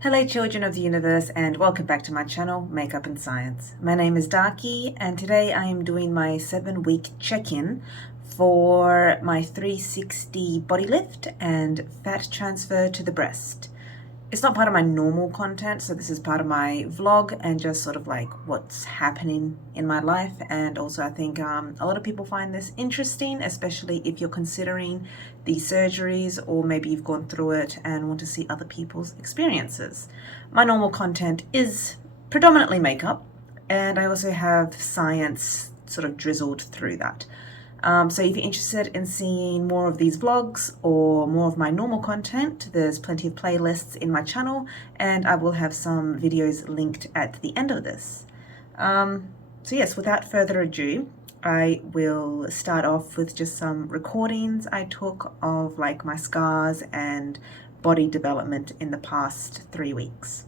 Hello children of the universe and welcome back to my channel, Makeup and Science. My name is Darky and today I am doing my 7-week check-in for my 360 body lift and fat transfer to the breast. It's not part of my normal content, so this is part of my vlog and just sort of like what's happening in my life. And also I think a lot of people find this interesting, especially if you're considering the surgeries or maybe you've gone through it and want to see other people's experiences. My normal content is predominantly makeup, and I also have science sort of drizzled through that. So if you're interested in seeing more of these vlogs or more of my normal content, there's plenty of playlists in my channel, and I will have some videos linked at the end of this. So yes, without further ado, I will start off with just some recordings I took of like my scars and body development in the past 3 weeks.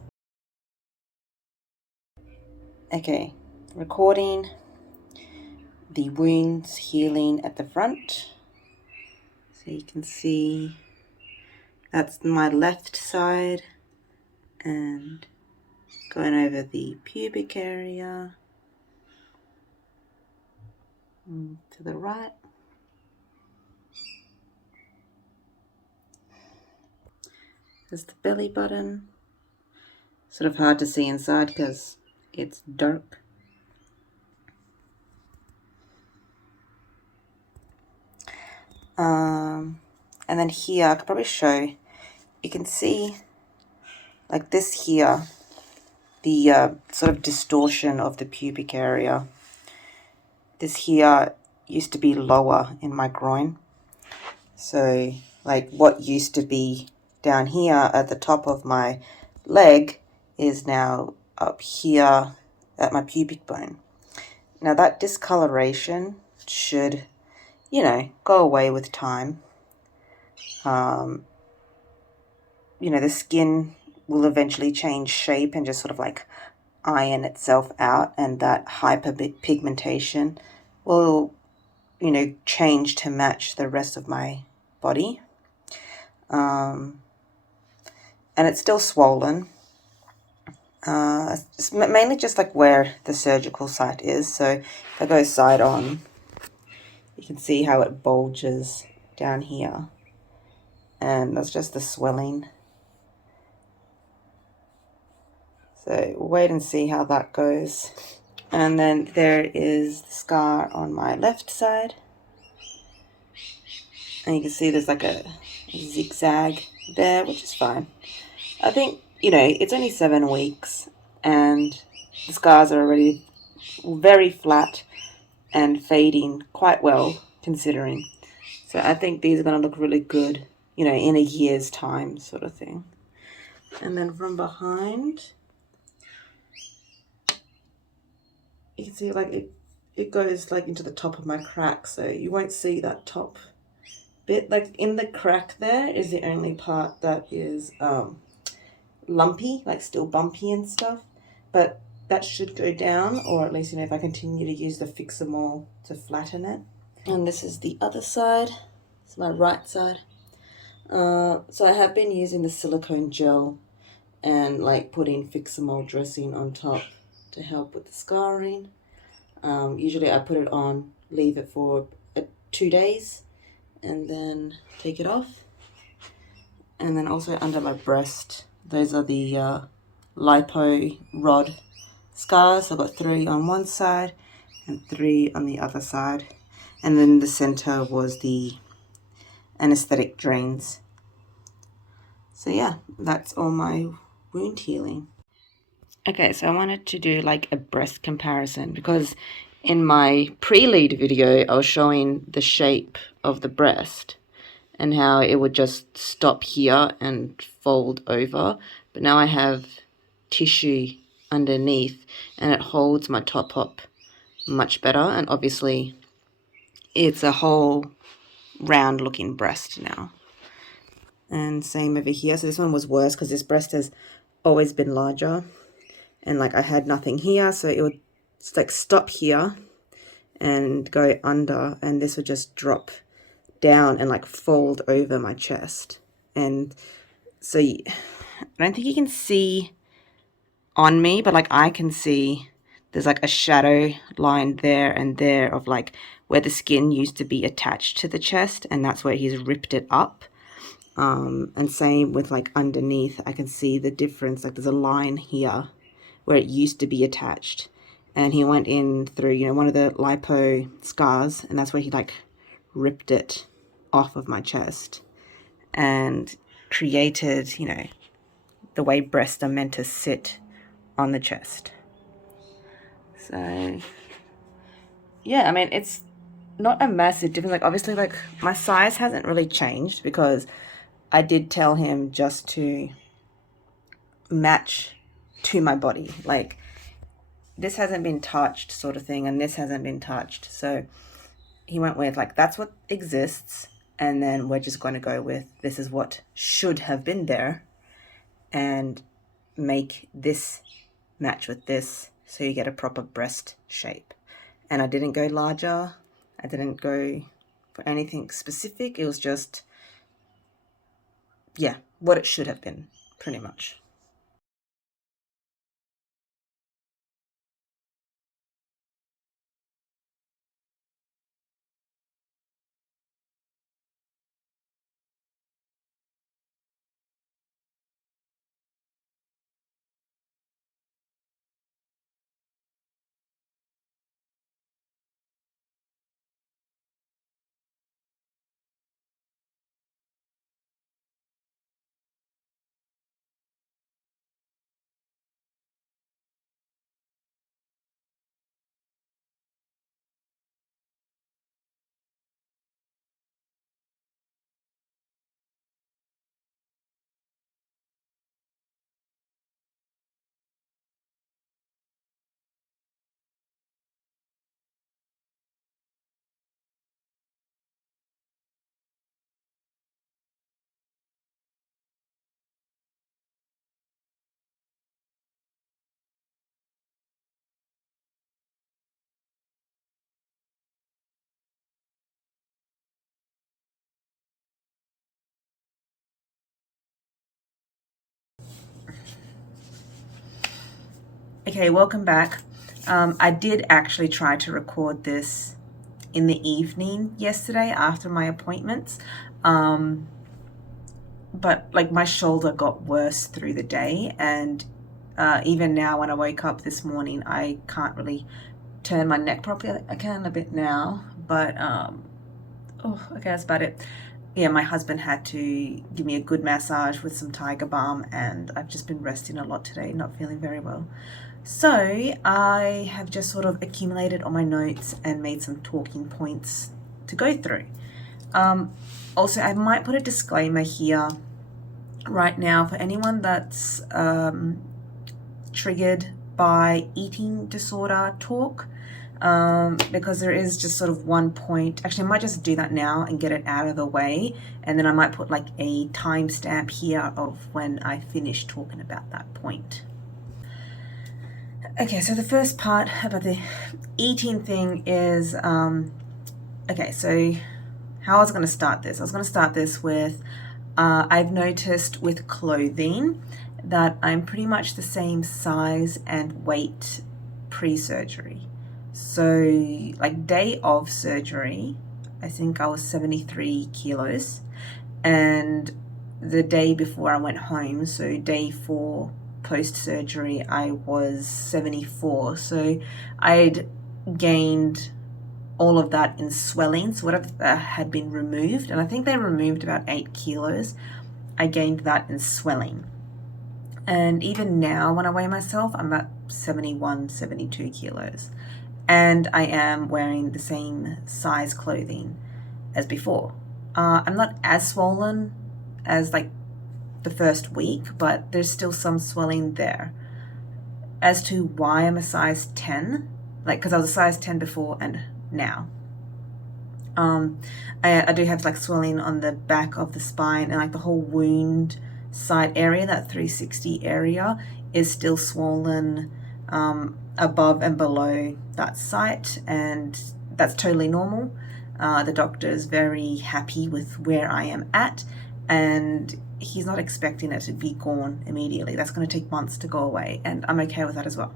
Okay, recording the wounds healing at the front. So you can see that's my left side, and going over the pubic area to the right. There's the belly button. Sort of hard to see inside because it's dark. And then here, I could probably show, you can see like this here, the sort of distortion of the pubic area. This here used to be lower in my groin. So like what used to be down here at the top of my leg is now up here at my pubic bone. Now that discoloration should, go away with time. The skin will eventually change shape and just sort of like iron itself out, and that hyperpigmentation will, change to match the rest of my body. And it's still swollen. It's mainly just like where the surgical site is. So if I go side on, you can see how it bulges down here. And that's just the swelling. So we'll wait and see how that goes. And then there is the scar on my left side. And you can see there's like a zigzag there, which is fine. I think, it's only 7 weeks and the scars are already very flat and fading quite well considering. So I think these are going to look really good, in a year's time sort of thing. And then from behind, you can see like it goes like into the top of my crack, so you won't see that top bit. Like in the crack there is the only part that is lumpy, like still bumpy and stuff, but that should go down, or at least if I continue to use the Fix-A-Mole to flatten it. And this is the other side. It's my right side. So I have been using the silicone gel and like putting Fix-A-Mole dressing on top to help with the scarring. Usually I put it on, leave it for 2 days, and then take it off. And then also under my breast, those are the lipo rod scars. I've got 3 on one side and 3 on the other side. And then the center was the anesthetic drains. So yeah, that's all my wound healing. Okay, so I wanted to do like a breast comparison because in my pre-lead video, I was showing the shape of the breast and how it would just stop here and fold over. But now I have tissue underneath and it holds my top up much better. And obviously it's a whole round looking breast now. And same over here. So this one was worse because this breast has always been larger. And like I had nothing here, so it would like stop here and go under, and this would just drop down and like fold over my chest. And so I don't think you can see on me, but like I can see there's like a shadow line there and there of like where the skin used to be attached to the chest, and that's where he's ripped it up. And same with like underneath, I can see the difference. Like there's a line here where it used to be attached, and he went in through, you know, one of the lipo scars, and that's where he like ripped it off of my chest and created, you know, the way breasts are meant to sit on the chest. So yeah, I mean, it's not a massive difference. Like obviously, like my size hasn't really changed because I did tell him just to match to my body. Like this hasn't been touched sort of thing, and this hasn't been touched. So he went with like, that's what exists. And then we're just going to go with, this is what should have been there, and make this match with this so you get a proper breast shape. And I didn't go larger. I didn't go for anything specific. It was just, yeah, what it should have been, pretty much. Okay, welcome back. I did actually try to record this in the evening yesterday after my appointments. But like my shoulder got worse through the day, and even now when I woke up this morning, I can't really turn my neck properly. I can a bit now, but oh, okay, that's about it. Yeah, my husband had to give me a good massage with some tiger balm, and I've just been resting a lot today, not feeling very well. So I have just sort of accumulated all my notes and made some talking points to go through. Also, I might put a disclaimer here right now for anyone that's triggered by eating disorder talk, because there is just sort of one point. Actually, I might just do that now and get it out of the way, and then I might put like a timestamp here of when I finish talking about that point. Okay, so the first part about the eating thing is, okay, so how I was going to start this. I was going to start this with, I've noticed with clothing that I'm pretty much the same size and weight pre-surgery. So like day of surgery, I think I was 73 kilos. And the day before I went home, so day 4 post-surgery, I was 74. So I'd gained all of that in swelling. So whatever had been removed, and I think they removed about 8 kilos, I gained that in swelling. And even now when I weigh myself, I'm about 71, 72 kilos. And I am wearing the same size clothing as before. I'm not as swollen as like the first week, but there's still some swelling there. As to why I'm a size 10, like because I was a size 10 before and now. I do have like swelling on the back of the spine, and like the whole wound side area, that 360 area, is still swollen above and below that site, and that's totally normal. The doctor is very happy with where I am at, and he's not expecting it to be gone immediately. That's going to take months to go away, and I'm okay with that as well.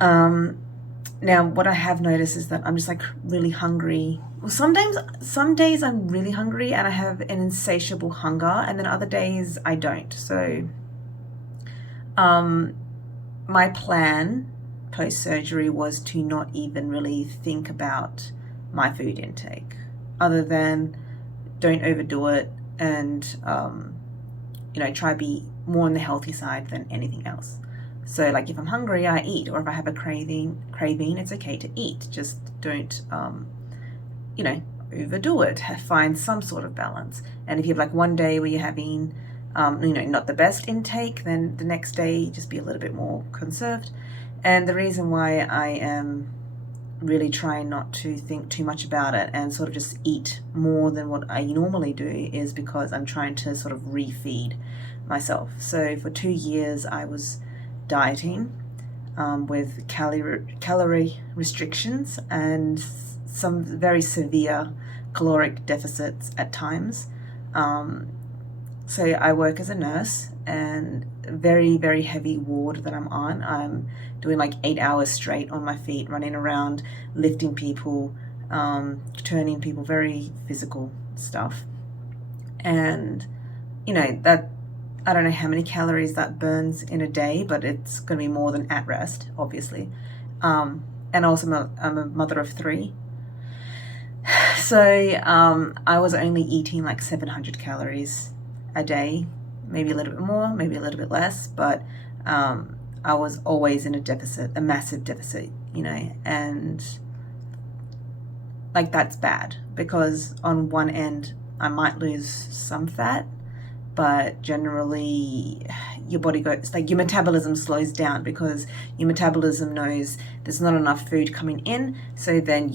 Now, what I have noticed is that I'm just like really hungry. Well, some days I'm really hungry and I have an insatiable hunger, and then other days I don't. So, my plan post-surgery was to not even really think about my food intake, other than don't overdo it and, try to be more on the healthy side than anything else. So like if I'm hungry, I eat, or if I have a craving, it's okay to eat. Just don't, overdo it. Find some sort of balance. And if you have like one day where you're having, not the best intake, then the next day just be a little bit more conserved. And the reason why I am really trying not to think too much about it and sort of just eat more than what I normally do is because I'm trying to sort of refeed myself. So for 2 years I was dieting with calorie restrictions and some very severe caloric deficits at times. So I work as a nurse, and very, very heavy ward that I'm on. I'm doing like 8 hours straight on my feet, running around, lifting people, turning people, very physical stuff. And, that, I don't know how many calories that burns in a day, but it's going to be more than at rest, obviously. And also I'm a mother of 3. So I was only eating like 700 calories a day, maybe a little bit more, maybe a little bit less, but I was always in a deficit, a massive deficit, and like that's bad, because on one end I might lose some fat, but generally your body goes, like your metabolism slows down, because your metabolism knows there's not enough food coming in, so then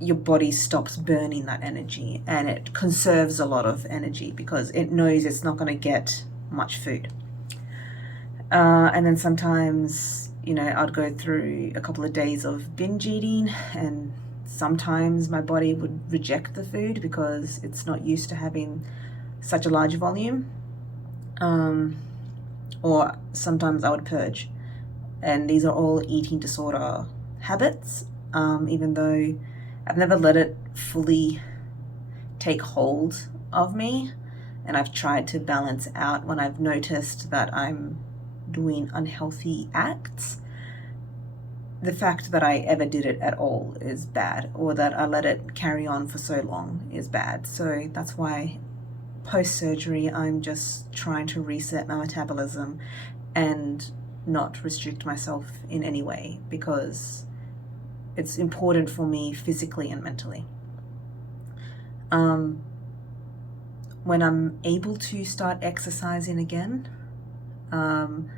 your body stops burning that energy, and it conserves a lot of energy because it knows it's not going to get much food. And then sometimes, I'd go through a couple of days of binge eating, and sometimes my body would reject the food because it's not used to having such a large volume. Or sometimes I would purge. And these are all eating disorder habits, even though I've never let it fully take hold of me, and I've tried to balance out when I've noticed that I'm doing unhealthy acts. The fact that I ever did it at all is bad, or that I let it carry on for so long is bad. So that's why post-surgery I'm just trying to reset my metabolism and not restrict myself in any way, because it's important for me physically and mentally. When I'm able to start exercising again, then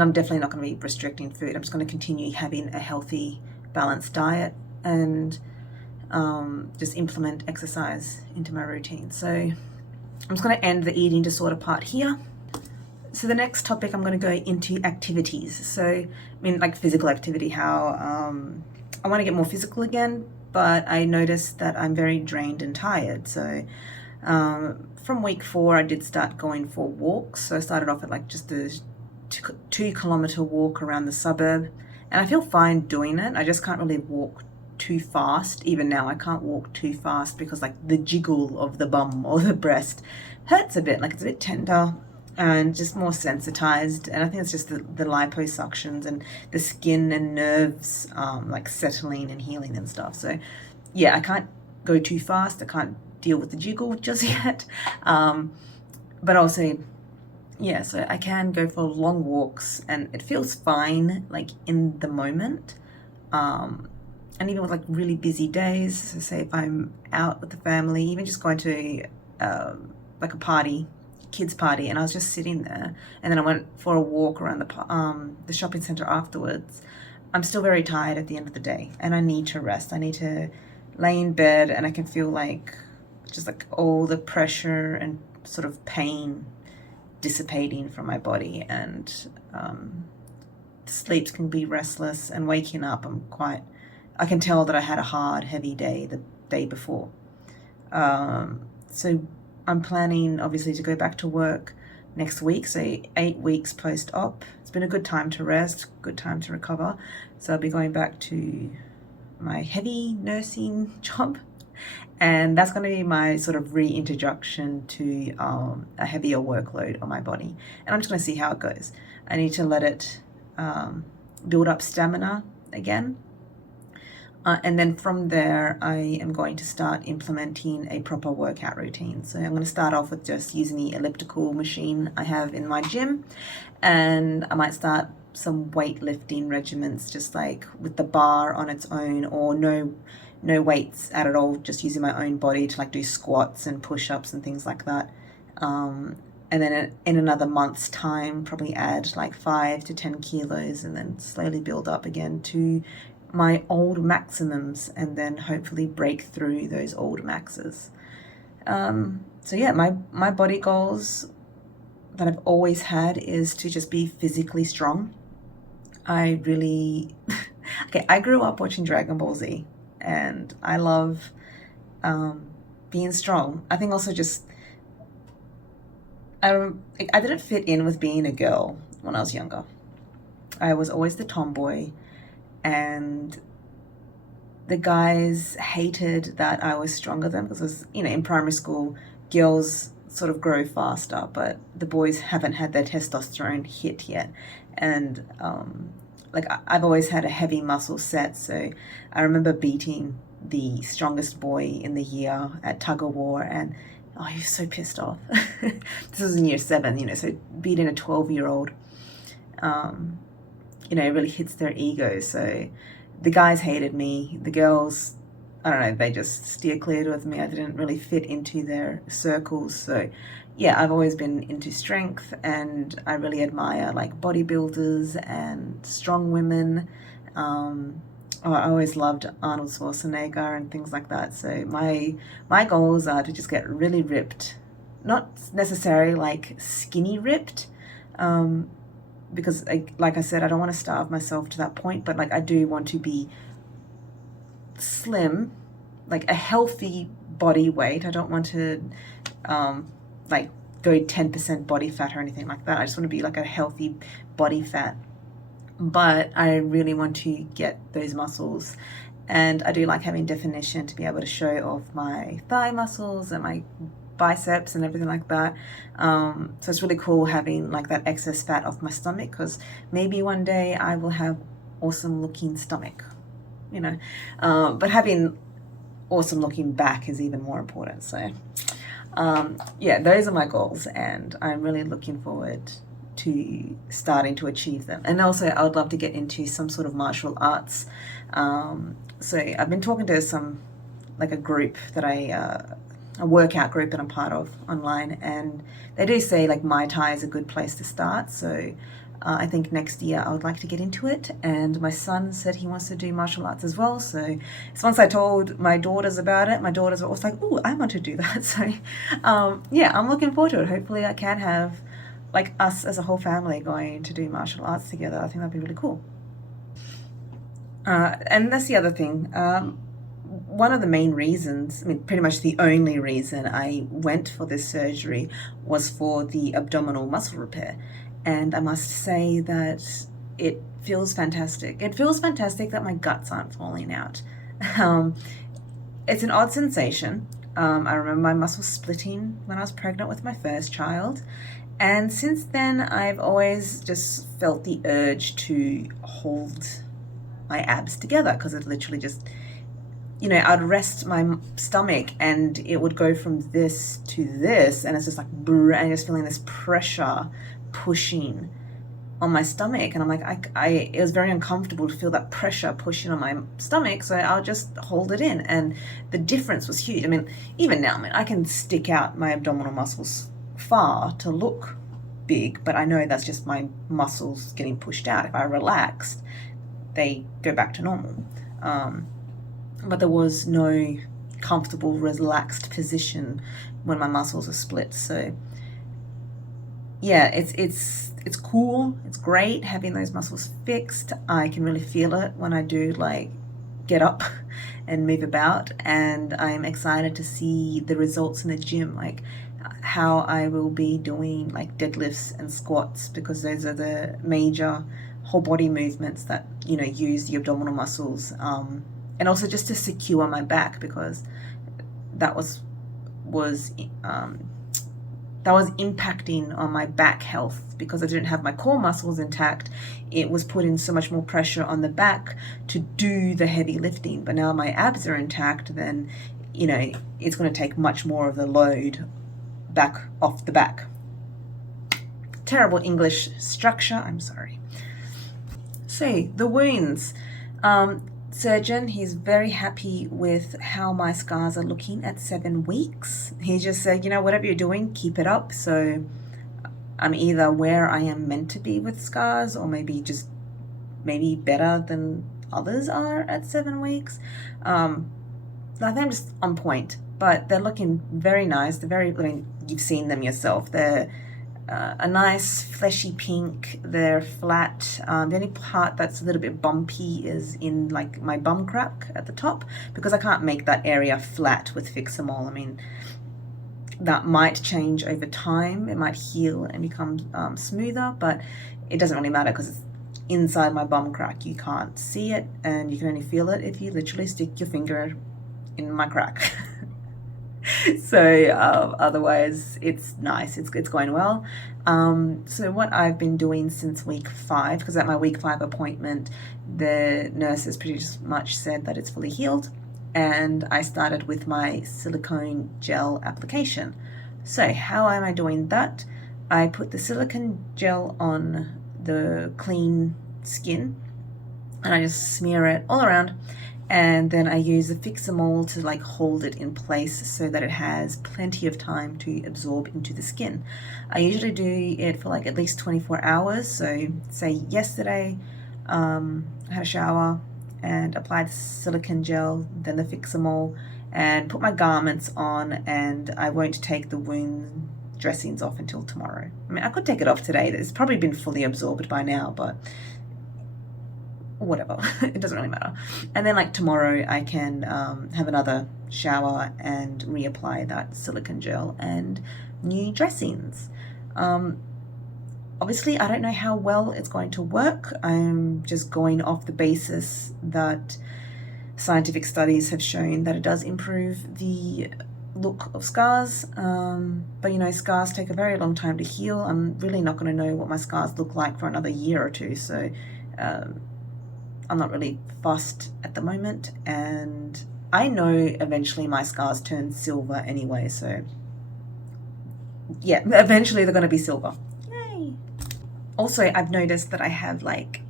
I'm definitely not going to be restricting food. I'm just going to continue having a healthy, balanced diet, and just implement exercise into my routine. So I'm just going to end the eating disorder part here. So the next topic, I'm going to go into activities. So, like physical activity, how I want to get more physical again, but I noticed that I'm very drained and tired. So from week 4, I did start going for walks. So I started off at like just a 2-kilometer walk around the suburb, and I feel fine doing it. I just can't really walk too fast. Even now, I can't walk too fast because like the jiggle of the bum or the breast hurts a bit, like it's a bit tender and just more sensitized. And I think it's just the liposuctions and the skin and nerves like settling and healing and stuff. So yeah, I can't go too fast. I can't deal with the jiggle just yet. But also, yeah, so I can go for long walks and it feels fine, like in the moment. And even with like really busy days, so say if I'm out with the family, even just going to like a party, kids party, and I was just sitting there, and then I went for a walk around the shopping center afterwards, I'm still very tired at the end of the day, and I need to rest. I need to lay in bed, and I can feel like just like all the pressure and sort of pain dissipating from my body, and sleeps can be restless, and waking up I can tell that I had a hard, heavy day the day before. So I'm planning obviously to go back to work next week, so 8 weeks post-op. It's been a good time to rest, good time to recover. So I'll be going back to my heavy nursing job, and that's going to be my sort of reintroduction to a heavier workload on my body. And I'm just going to see how it goes. I need to let it build up stamina again. And then from there, I am going to start implementing a proper workout routine. So I'm going to start off with just using the elliptical machine I have in my gym, and I might start some weightlifting regimens, just like with the bar on its own, or no weights at all, just using my own body to like do squats and push-ups and things like that. And then in another month's time, probably add like 5 to 10 kilos, and then slowly build up again to my old maximums, and then hopefully break through those old maxes. So yeah, my body goals that I've always had is to just be physically strong. I really, okay, I grew up watching Dragon Ball Z, and I love being strong. I think also just, I didn't fit in with being a girl when I was younger. I was always the tomboy, and the guys hated that I was stronger than, because I was, in primary school, girls sort of grow faster, but the boys haven't had their testosterone hit yet. And like I've always had a heavy muscle set, so I remember beating the strongest boy in the year at tug of war, and oh, he was so pissed off. This was in year 7, so beating a 12-year-old, it really hits their ego. So the guys hated me. The girls, I don't know, they just steer clear with me. I didn't really fit into their circles. So yeah, I've always been into strength, and I really admire like bodybuilders and strong women. I always loved Arnold Schwarzenegger and things like that. So my goals are to just get really ripped, not necessarily like skinny ripped, because like I said, I don't want to starve myself to that point, but like I do want to be slim, like a healthy body weight. I don't want to like go 10% body fat or anything like that. I just want to be like a healthy body fat, but I really want to get those muscles, and I do like having definition to be able to show off my thigh muscles and my biceps and everything like that. So it's really cool having like that excess fat off my stomach, because maybe one day I will have awesome looking stomach, but having awesome looking back is even more important. So yeah, those are my goals, and I'm really looking forward to starting to achieve them. And also I would love to get into some sort of martial arts. So I've been talking to a group that a workout group that I'm part of online, and they do say like Muay Thai is a good place to start. So I think next year I would like to get into it, and my son said he wants to do martial arts as well. So once I told my daughters about it, my daughters were also like, oh, I want to do that. So yeah, I'm looking forward to it. Hopefully I can have like us as a whole family going to do martial arts together. I think that'd be really cool. And that's the other thing. One of the main reasons, I mean, pretty much the only reason I went for this surgery was for the abdominal muscle repair. And I must say that it feels fantastic. It feels fantastic that my guts aren't falling out. It's an odd sensation. I remember my muscles splitting when I was pregnant with my first child. And since then, I've always just felt the urge to hold my abs together, because it literally just, I'd rest my stomach and it would go from this to this, and it's just like, and just feeling this pressure pushing on my stomach. And I'm like, it was very uncomfortable to feel that pressure pushing on my stomach, so I'll just hold it in. And the difference was huge. I mean, even now, I can stick out my abdominal muscles far to look big, but I know that's just my muscles getting pushed out. If I relaxed, they go back to normal. But there was no comfortable, relaxed position when my muscles are split. So yeah, it's cool. It's great having those muscles fixed. I can really feel it when I do like get up and move about, and I'm excited to see the results in the gym. Like how I will be doing like deadlifts and squats, because those are the major whole body movements that, you know, use the abdominal muscles, and also just to secure my back, because that was that was impacting on my back health, because I didn't have my core muscles intact. It was putting so much more pressure on the back to do the heavy lifting. But now my abs are intact, then, you know, it's going to take much more of the load back off the back. Terrible English structure, I'm sorry. So, the wounds. Surgeon, he's very happy with how my scars are looking at 7 weeks. He just said, you know, whatever you're doing, keep it up. So I'm either where I am meant to be with scars, or maybe better than others are at 7 weeks. I think I'm just on point, but they're looking very nice. They're very, I mean, you've seen them yourself. They're a nice fleshy pink. They're flat. The only part that's a little bit bumpy is in like my bum crack at the top, because I can't make that area flat with Fixamol. I mean, that might change over time. It might heal and become smoother, but it doesn't really matter because it's inside my bum crack. You can't see it, and you can only feel it if you literally stick your finger in my crack. So otherwise it's nice, it's going well. So what I've been doing since week 5, because at my week 5 appointment the nurses pretty much said that it's fully healed, and I started with my silicone gel application. So how am I doing that? I put the silicone gel on the clean skin and I just smear it all around, and then I use the Fixamol to like hold it in place so that it has plenty of time to absorb into the skin. I usually do it for like at least 24 hours. So say yesterday I had a shower and applied the silicone gel, then the Fixamol, and put my garments on, and I won't take the wound dressings off until tomorrow. I mean, I could take it off today. It's probably been fully absorbed by now, but whatever, it doesn't really matter. And then like tomorrow I can have another shower and reapply that silicone gel and new dressings. Obviously I don't know how well it's going to work. I'm just going off the basis that scientific studies have shown that it does improve the look of scars, but you know, scars take a very long time to heal. I'm really not going to know what my scars look like for another year or two, so I'm not really fussed at the moment, and I know eventually my scars turn silver anyway, so yeah, eventually they're going to be silver. Yay! Also, I've noticed that I have like,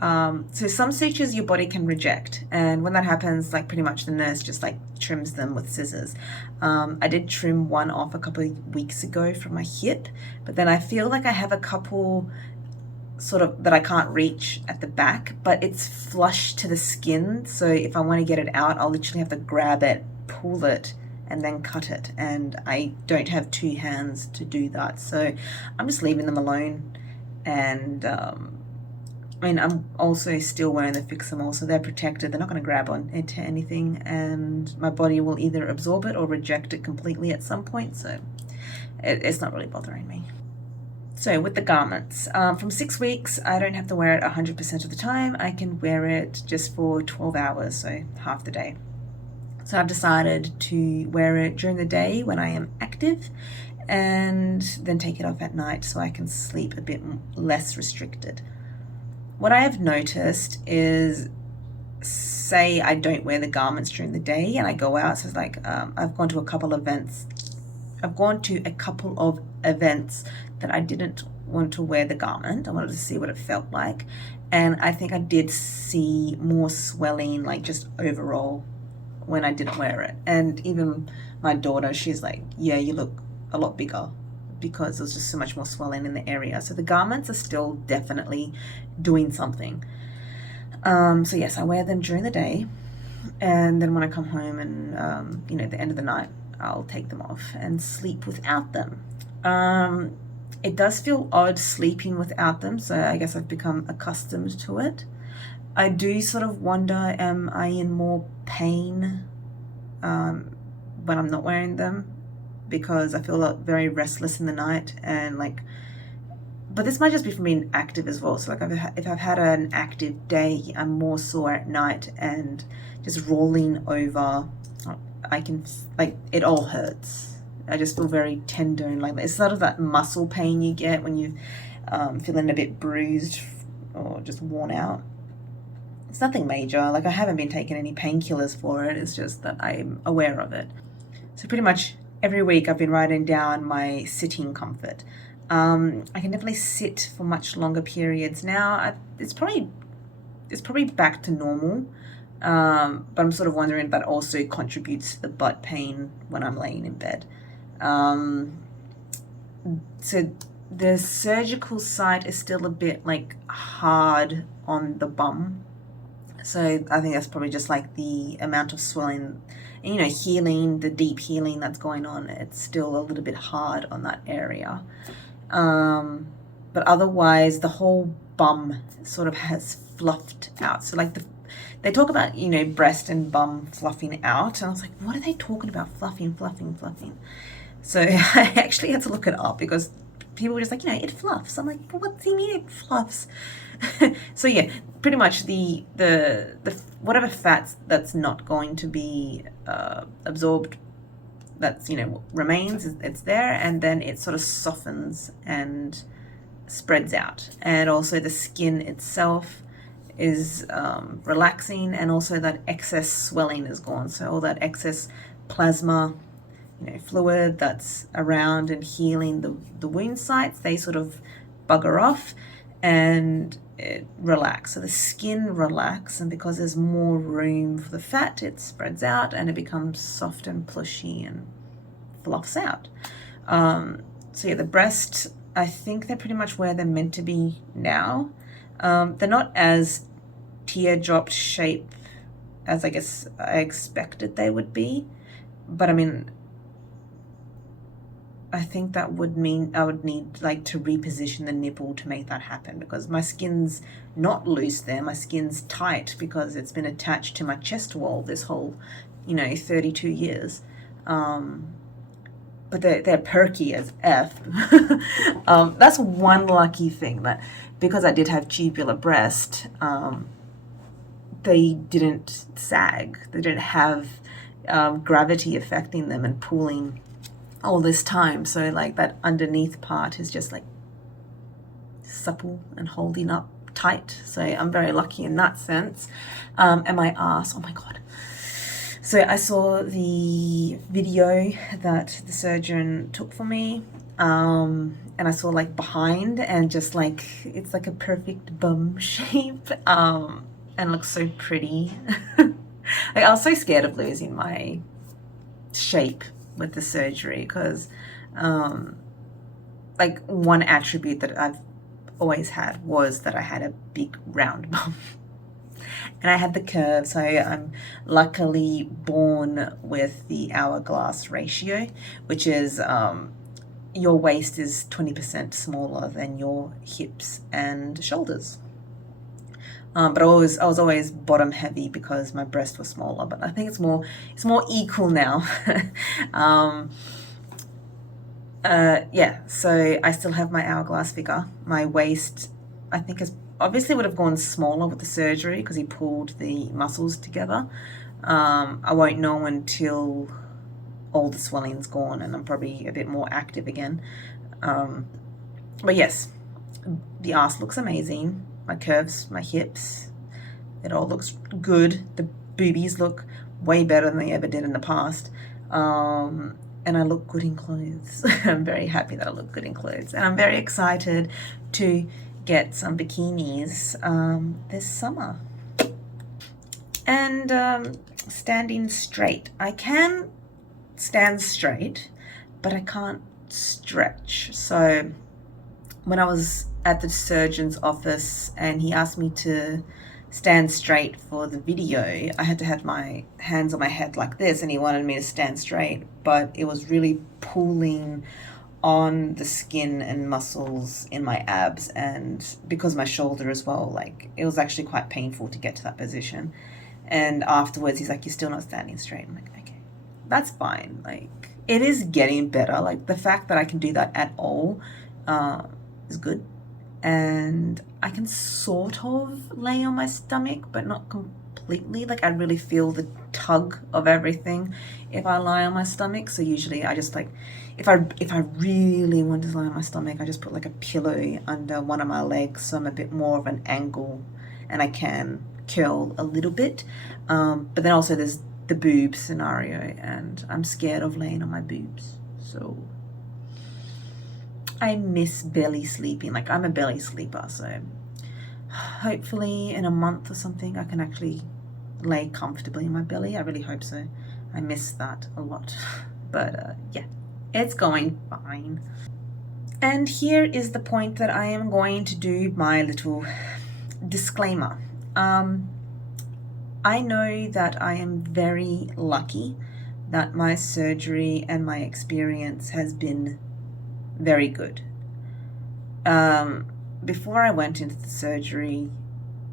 so some sutures your body can reject, and when that happens, like pretty much the nurse just like trims them with scissors. I did trim one off a couple of weeks ago from my hip, but then I feel like I have a couple sort of that I can't reach at the back, but it's flush to the skin, so if I want to get it out, I'll literally have to grab it, pull it, and then cut it, and I don't have 2 hands to do that, so I'm just leaving them alone. And I mean, I'm also still wearing the Fixamol, so they're protected. They're not going to grab on into anything, and my body will either absorb it or reject it completely at some point, so it's not really bothering me. So with the garments, from 6 weeks, I don't have to wear it 100% of the time. I can wear it just for 12 hours, so half the day. So I've decided to wear it during the day when I am active, and then take it off at night so I can sleep a bit less restricted. What I have noticed is, say I don't wear the garments during the day and I go out, so it's like I've gone to a couple of events. I've gone to a couple of events that I didn't want to wear the garment. I wanted to see what it felt like, and I think I did see more swelling, like just overall, when I didn't wear it. And even my daughter, she's like, yeah, you look a lot bigger, because there's just so much more swelling in the area. So the garments are still definitely doing something. So yes, I wear them during the day, and then when I come home and you know, the end of the night, I'll take them off and sleep without them. It does feel odd sleeping without them, so I guess I've become accustomed to it. I do sort of wonder, am I in more pain when I'm not wearing them? because I feel like very restless in the night, and like, but this might just be from being active as well. So like if I've had an active day, I'm more sore at night, and just rolling over, I can, like, it all hurts. I just feel very tender, and like it's sort of that muscle pain you get when you feeling a bit bruised or just worn out. It's nothing major. Like, I haven't been taking any painkillers for it. It's just that I'm aware of it. So pretty much every week I've been writing down my sitting comfort. I can definitely sit for much longer periods now. It's probably back to normal. But I'm sort of wondering if that also contributes to the butt pain when I'm laying in bed. So the surgical site is still a bit like hard on the bum. So I think that's probably just like the amount of swelling and, healing, the deep healing that's going on. It's still a little bit hard on that area. But otherwise, the whole bum sort of has fluffed out. So like they talk about, breast and bum fluffing out. And I was like, what are they talking about? Fluffing. So I actually had to look it up because people were just like, it fluffs. I'm like, well, what do you mean it fluffs? So yeah, pretty much the whatever fats that's not going to be absorbed, that's remains, it's there, and then it sort of softens and spreads out. And also the skin itself is relaxing, and also that excess swelling is gone. So all that excess plasma, fluid that's around and healing the wound sites, they sort of bugger off and it relax. So the skin relax, and because there's more room for the fat, it spreads out and it becomes soft and plushy and fluffs out. So yeah, the breast, I think they're pretty much where they're meant to be now. They're not as teardrop shape as I guess I expected they would be, but I mean, I think that would mean I would need like to reposition the nipple to make that happen, because my skin's not loose there. My skin's tight because it's been attached to my chest wall this whole, 32 years. But they're perky as F. That's one lucky thing, that because I did have tubular breast, they didn't sag. They didn't have gravity affecting them and pulling all this time. So like that underneath part is just like supple and holding up tight. So I'm very lucky in that sense. And my ass, oh my God. So I saw the video that the surgeon took for me. And I saw like behind, and just like, it's like a perfect bum shape. And it looks so pretty. Like, I was so scared of losing my shape with the surgery, because like one attribute that I've always had was that I had a big round bum. And I had the curve, so I'm luckily born with the hourglass ratio, which is your waist is 20% smaller than your hips and shoulders. But I was always bottom heavy because my breast was smaller. But I think it's more equal now. Yeah. So I still have my hourglass figure. My waist, I think, obviously would have gone smaller with the surgery because he pulled the muscles together. I won't know until all the swelling's gone and I'm probably a bit more active again. But yes, the ass looks amazing. My curves, my hips, it all looks good. The boobies look way better than they ever did in the past. And I look good in clothes. I'm very happy that I look good in clothes. And I'm very excited to get some bikinis this summer. And standing straight. I can stand straight, but I can't stretch. So when I was at the surgeon's office and he asked me to stand straight for the video, I had to have my hands on my head like this, and he wanted me to stand straight, but it was really pulling on the skin and muscles in my abs, and because my shoulder as well, like it was actually quite painful to get to that position. And afterwards he's like, you're still not standing straight. I'm like, okay, that's fine. Like, it is getting better. Like the fact that I can do that at all is good. And I can sort of lay on my stomach, but not completely. Like I really feel the tug of everything if I lie on my stomach. So usually I just like, if I really want to lie on my stomach, I just put like a pillow under one of my legs, so I'm a bit more of an angle, and I can curl a little bit. But then also there's the boob scenario, and I'm scared of laying on my boobs. So I miss belly sleeping. Like I'm a belly sleeper, so hopefully in a month or something I can actually lay comfortably in my belly. I really hope so. I miss that a lot. But yeah, it's going fine. And here is the point that I am going to do my little disclaimer. I know that I am very lucky that my surgery and my experience has been very good. Before I went into the surgery,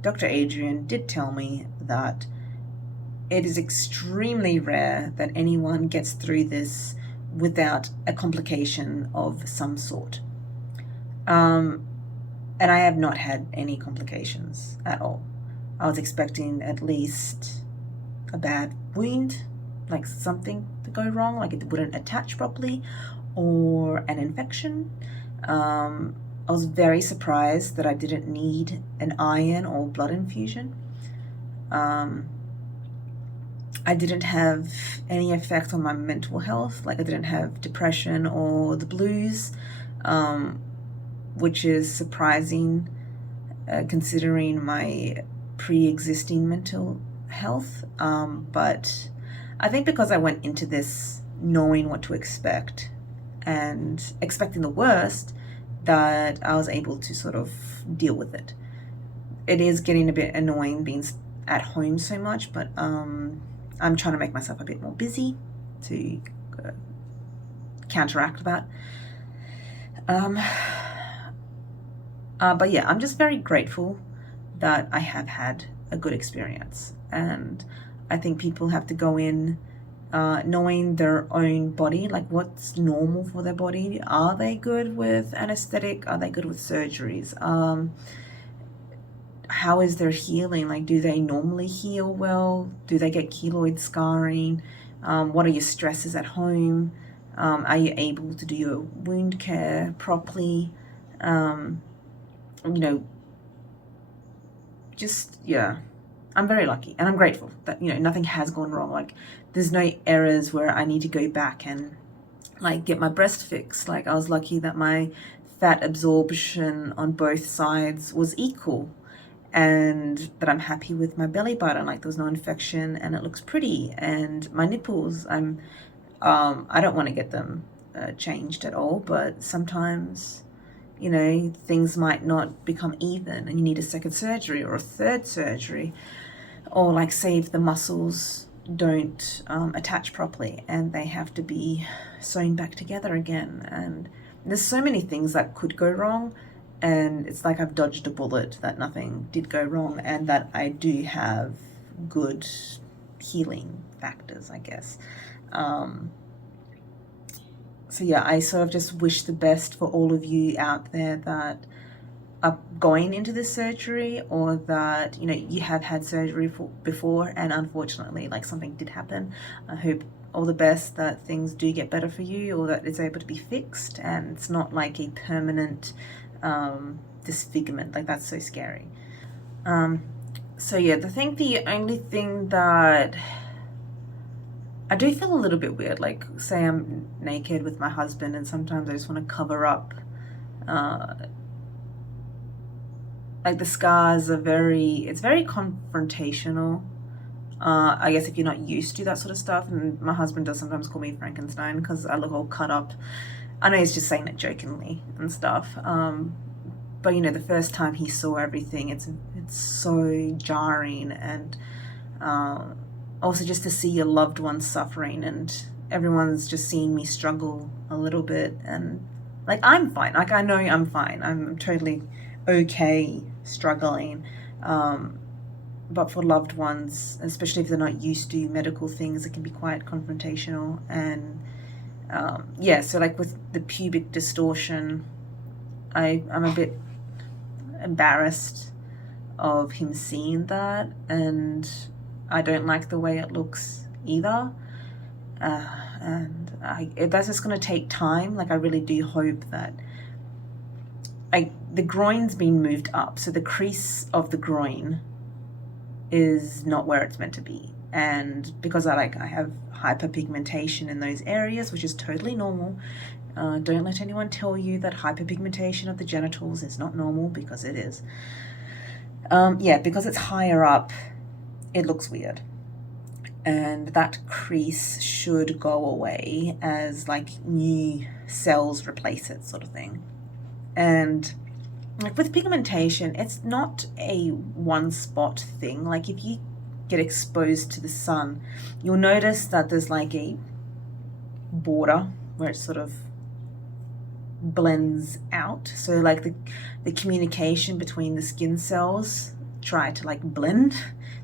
Dr. Adrian did tell me that it is extremely rare that anyone gets through this without a complication of some sort. And I have not had any complications at all. I was expecting at least a bad wound, like something to go wrong, like it wouldn't attach properly, or an infection. I was very surprised that I didn't need an iron or blood infusion. I didn't have any effect on my mental health, like I didn't have depression or the blues, which is surprising considering my pre-existing mental health. But I think because I went into this knowing what to expect and expecting the worst, that I was able to sort of deal with it. It is getting a bit annoying being at home so much, but I'm trying to make myself a bit more busy to counteract that. But yeah, I'm just very grateful that I have had a good experience, and I think people have to go in knowing their own body, like what's normal for their body. Are they good with anesthetic? Are they good with surgeries? How is their healing? Like, do they normally heal well? Do they get keloid scarring? What are your stresses at home? Are you able to do your wound care properly? Yeah, I'm very lucky, and I'm grateful that, nothing has gone wrong. Like, there's no errors where I need to go back and, like, get my breast fixed. Like, I was lucky that my fat absorption on both sides was equal, and that I'm happy with my belly button. Like, there was no infection, and it looks pretty. And my nipples, I don't want to get them changed at all, but sometimes, things might not become even, and you need a second surgery or a third surgery, or like say if the muscles don't attach properly and they have to be sewn back together again. And there's so many things that could go wrong, and it's like I've dodged a bullet that nothing did go wrong, and that I do have good healing factors, I guess. So yeah, I sort of just wish the best for all of you out there that are going into this surgery, or that, you have had surgery before and unfortunately, like, something did happen. I hope all the best that things do get better for you, or that it's able to be fixed and it's not like a permanent disfigurement. Like, that's so scary. So yeah, the only thing that I do feel a little bit weird, like, say I'm naked with my husband and sometimes I just want to cover up. Like, the scars are it's very confrontational. I guess if you're not used to that sort of stuff, and my husband does sometimes call me Frankenstein because I look all cut up. I know he's just saying it jokingly and stuff. But the first time he saw everything, it's so jarring, and also just to see your loved ones suffering, and everyone's just seeing me struggle a little bit, and like, I'm fine. Like, I know I'm fine. I'm totally okay struggling. But for loved ones, especially if they're not used to medical things, it can be quite confrontational. And Yeah, so like with the pubic distortion, I'm a bit embarrassed of him seeing that, and I don't like the way it looks either. And that's just going to take time. Like, I really do hope that the groin's been moved up, so the crease of the groin is not where it's meant to be. And because I have hyperpigmentation in those areas, which is totally normal. Don't let anyone tell you that hyperpigmentation of the genitals is not normal, because it is. Yeah, because it's higher up, it looks weird. And that crease should go away as like new cells replace it, sort of thing. And like with pigmentation, it's not a one spot thing. Like if you get exposed to the sun, you'll notice that there's like a border where it sort of blends out. So like the communication between the skin cells try to like blend.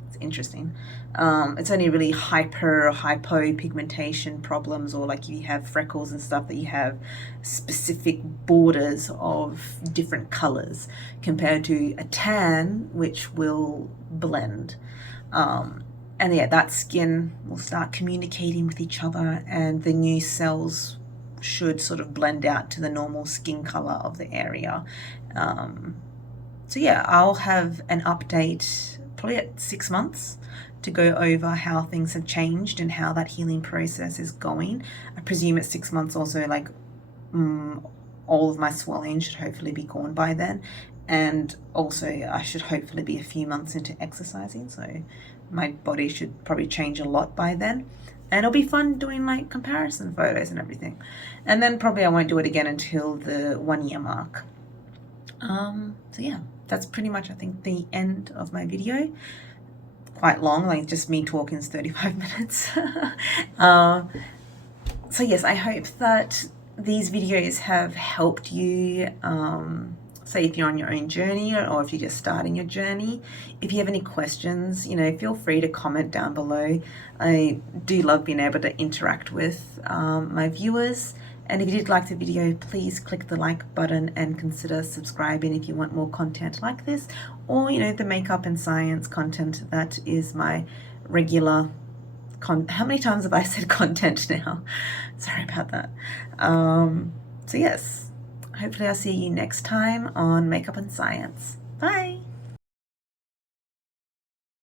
It's interesting. It's only really hypopigmentation problems, or like if you have freckles and stuff, that you have specific borders of different colors compared to a tan, which will blend. And yeah, that skin will start communicating with each other, and the new cells should sort of blend out to the normal skin color of the area. So yeah, I'll have an update probably at 6 months to go over how things have changed and how that healing process is going. I presume at 6 months also, like, all of my swelling should hopefully be gone by then. And also I should hopefully be a few months into exercising, so my body should probably change a lot by then. And it'll be fun doing like comparison photos and everything. And then probably I won't do it again until the 1 year mark. So yeah, that's pretty much, I think, the end of my video. Quite long, like just me talking is 35 minutes. So yes, I hope that these videos have helped you, say if you're on your own journey, or if you're just starting your journey. If you have any questions, feel free to comment down below. I do love being able to interact with my viewers. And if you did like the video, please click the like button and consider subscribing if you want more content like this, or the makeup and science content. That is my regular how many times have I said content now? Sorry about that. So yes, hopefully I'll see you next time on Makeup and Science. Bye!